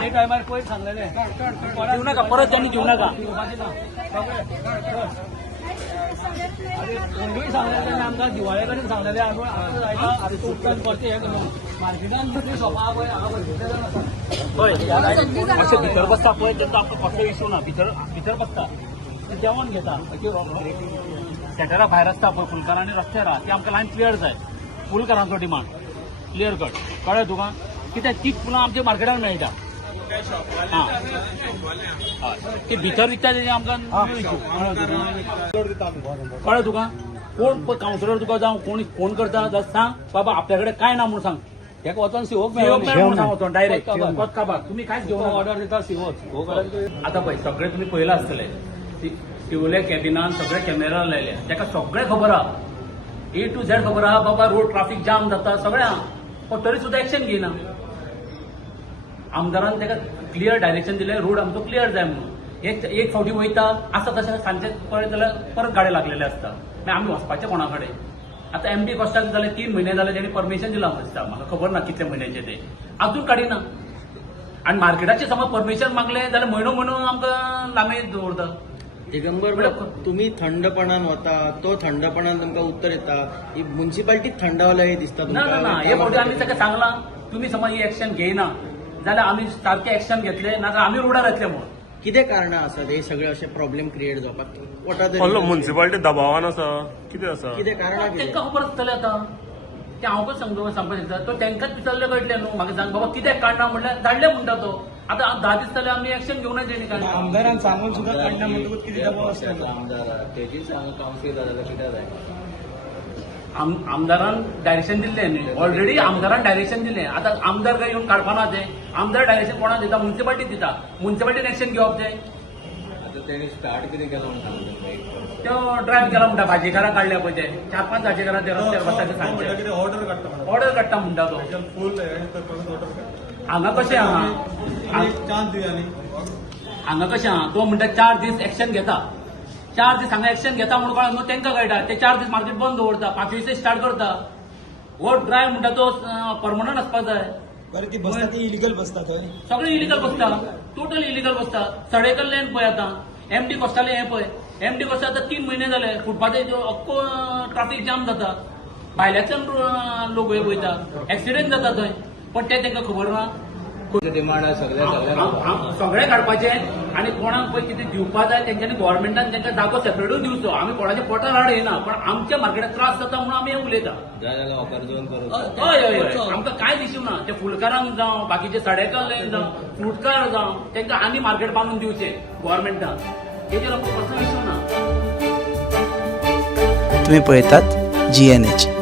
टायमार पयस सांगलेले घेऊ नका, परत त्यांनी घेऊ नका. कोणूय सांगलेले आमकां दिवाळे कडेन सांगलेले आमी उपकार करचे हे करून मार्केटान दुसरी शॉपां पळय हांगा पळय अशें भितर बसता पळय तेंचो आमकां कसलो इशू ना. भितर बसता जेवण घेता सेटरा भायर आसता पळय फुलकारां आनी रस्त्यार ती आमकां लायन क्लियर जाय. फुलकारांचो डिमांड क्लियर कट कळ्ळें तुका. कित्याक तीच फुलां आमच्या मार्केटान मेळटा. हां ते भितर विकता तेजे आमकां कळ्ळें तुका. कोण कावन्सिलर तुका जावं कोण फोन करता जाल्यार सांग बाबा आपल्या कडेन कांय ना म्हूण सांग. हेका वचोन सिवोक मेळून सांग वचोन डायरेक्ट काबार तुमी कांयच घेवन ऑर्डर दिता सिवोक. आतां पळय सगळें तुमी पळयलां आसतलें शिवले कॅबिनान सगळे कॅमेरा लायले ताका सगळें खबर आहा. A to Z खबर आहा बाबा रोड ट्राफीक जाम जाता सगळें आहा. पण तरी सुद्दां एक्शन घेयना. आमदारान ताका क्लियर डायरेक्शन दिलें रोड आमचो क्लियर जाय म्हणून. एक फावटी वयता आसा तशें सांजचे पळयत जाल्यार परत गाडयो लागलेले आसता. मागीर आमी वचपाचें कोणा कडेन. आतां MD कॉस्टाक जाले 3 म्हयने जाले तेणी परमिशन दिलां दिसता म्हाका खबर ना कितले म्हयन्याचे ते अजून काडिना. आनी मार्केटाचें समज परमिशन मागलें जाल्यार म्हयनो आमकां लांबे दवरता. दिगंबर तुम्ही थंडपणान वता तो थंडपणान तुमकां उत्तर येता. ही म्युन्सिपालिटी थंडावल्या हे दिसता ना ना ना हे फावटी आमी ताका सांगलां तुमी समज ही एक्शन घेयना जाल्यार आमी सारखे एक्शन घेतले नाजाल्यार आमी रोडार येतले म्हणून. कितें कारणां आसात हे सगळे अशे प्रॉब्लेम क्रिएट जावपाक. म्युन्सिपालिटी दबावान आसा कितें आसा कितें कारणां कितें तांकां खबर आसतलें आतां. ते हांव पण सांगपाक शकता तो तांकांच विचारले कळटलें न्हू. म्हाका सांग बाबा कित्याक काडना म्हणल्यार धाडले म्हणटा तो. आतां 10 दीस जाल्यार आमी एक्शन घेवनच तेणी काडना. आमदारान सांगून सुद्दां काडना म्हणटकूच कितें दबाव आसता. आमदारान डायरेक्शन दिल्लें न्ही ऑलरेडी आमदारान डायरेक्शन दिलें. आतां आमदार काय येवन काडपाना ते. आमदार डायरेक्शन कोणाक दिता म्युन्सिपालिटी दिता. म्युन्सिपालिटीन एक्शन घेवप जाय. स्टार्ट कितें केलो तो ड्रायव्ह केला म्हणटा भाजीकारां काडल्या पळय ते 4-5 भाजीकारां ते रस्त्यार बसता ते सांगचे ऑर्डर काडटा म्हणटा तो. हांगा कशें आहा हांगा कशें आहा तो म्हणटा 4 दीस एक्शन घेता. 4 दीस हांगा एक्शन घेता म्हणून कळना न्हू तांकां कळटा. ते 4 दीस मार्केट बंद दवरता 5 दीस स्टार्ट करता. हो ड्रायव्ह म्हणटा तो परमनंट आसपाक जाय. बरें ती बसता ती इलिगल बसता थंय. सगळे इलिगल बसता टोटल इलिगल बसता. सडेकल लेन पळय आतां MD कोस्टाले हें पळय MD कोस्टा आतां 3 म्हयने जाले फुटपाथेर अख्खो ट्राफीक जाम जाता. भायल्याच्यान लोक वयता एक्सिडेंट जाता थंय. पण ते तांकां खबर ना. डिमांड सगळे काडपाचे आनी कोणाक पळय कितें दिवपा जाय तेंच्यांनी गव्हर्मेंटान तांकां जागो सेपरेटूच दिवचो. आमी कोणाच्या पोटार हाड येना पण आमच्या मार्केटाक त्रास जाता म्हणून आमी हें उलयता. हय हय हय आमकां कांय दिसूं ना. ते फुलकारांक जावं बाकीचे सडेकल लेन जावं फ्रुटकार जावं तांकां आनी मार्केट बांदून दिवचें गव्हर्मेंटान. हेजेर आमकां कसलो इशू ना. तुम्ही पळयतात GNH.